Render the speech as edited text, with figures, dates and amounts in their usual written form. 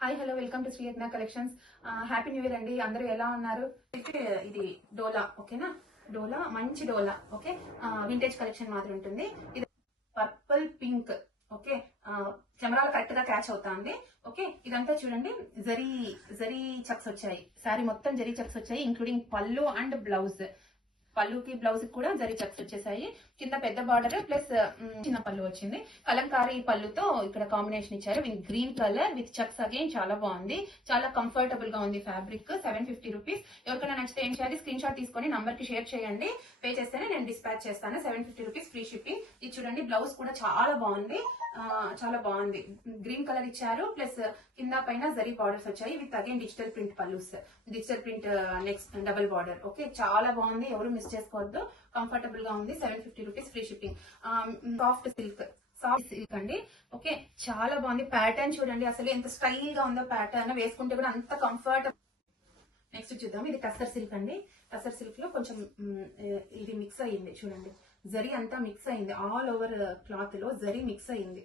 Hi hello welcome to Sriyatna collections. Happy new year అండి. అందరూ ఎలా ఉన్నారు? ఇది డోలా, ఓకేనా? డోలా, మంచి డోలా, ఓకే. వింటేజ్ కలెక్షన్ మాదిరి ఉంటుంది. ఇది పర్పుల్ పింక్, ఓకే. కెమెరాలో కరెక్ట్ గా క్యాచ్ అవుతా ఉంది, ఓకే. ఇదంతా చూడండి, జరీ జరీ చక్స్ వచ్చాయి. శారీ మొత్తం జరీ చక్స్ వచ్చాయి, ఇంక్లూడింగ్ పళ్ళు అండ్ బ్లౌజ్. పళ్ళుకి బ్లౌజ్ కూడా జరీ చక్స్ వచ్చేసాయి. కింద పెద్ద బార్డర్ ప్లస్ చిన్న పళ్ళు వచ్చింది. కలంకారీ పళ్ళుతో ఇక్కడ కాంబినేషన్ ఇచ్చారు. With green colour with checks again చాలా బాగుంది. చాలా కంఫర్టబుల్ గా ఉంది. Fabric 750 rupees. ఎవరికైనా నచ్చితే ఏం చేయాలి, స్క్రీన్ షాట్ తీసుకొని నంబర్ కి షేర్ చేయండి. పే చేస్తేనే నేను డిస్పాచ్ చేస్తాను. 750 రూపీస్ ఫ్రీ షిప్పింగ్. ఇది చూడండి, బ్లౌజ్ కూడా చాలా బాగుంది. చాలా బాగుంది. గ్రీన్ కలర్ ఇచ్చారు, ప్లస్ కింద పైన జరీ బార్డర్స్ వచ్చాయి with again digital print pallus, digital print next double border, okay. చాలా బాగుంది, ఎవరు మిస్ చేసుకోవద్దు. కంఫర్టబుల్ గా ఉంది. 750 rupees free shipping. Soft silk అండి, ఓకే. చాలా బాగుంది. ప్యాటర్న్ చూడండి, అసలు ఎంత స్టైల్ గా ఉందో. ప్యాటర్న్ వేసుకుంటే కూడా అంత కంఫర్ట్. నెక్స్ట్ చూద్దాం, ఇది టస్సర్ సిల్క్ అండి. టస్సర్ సిల్క్ లో కొంచెం ఇది మిక్స్ అయ్యింది చూడండి. జరీ అంతా మిక్స్ అయింది. ఆల్ ఓవర్ క్లాత్ లో జరీ మిక్స్ అయింది.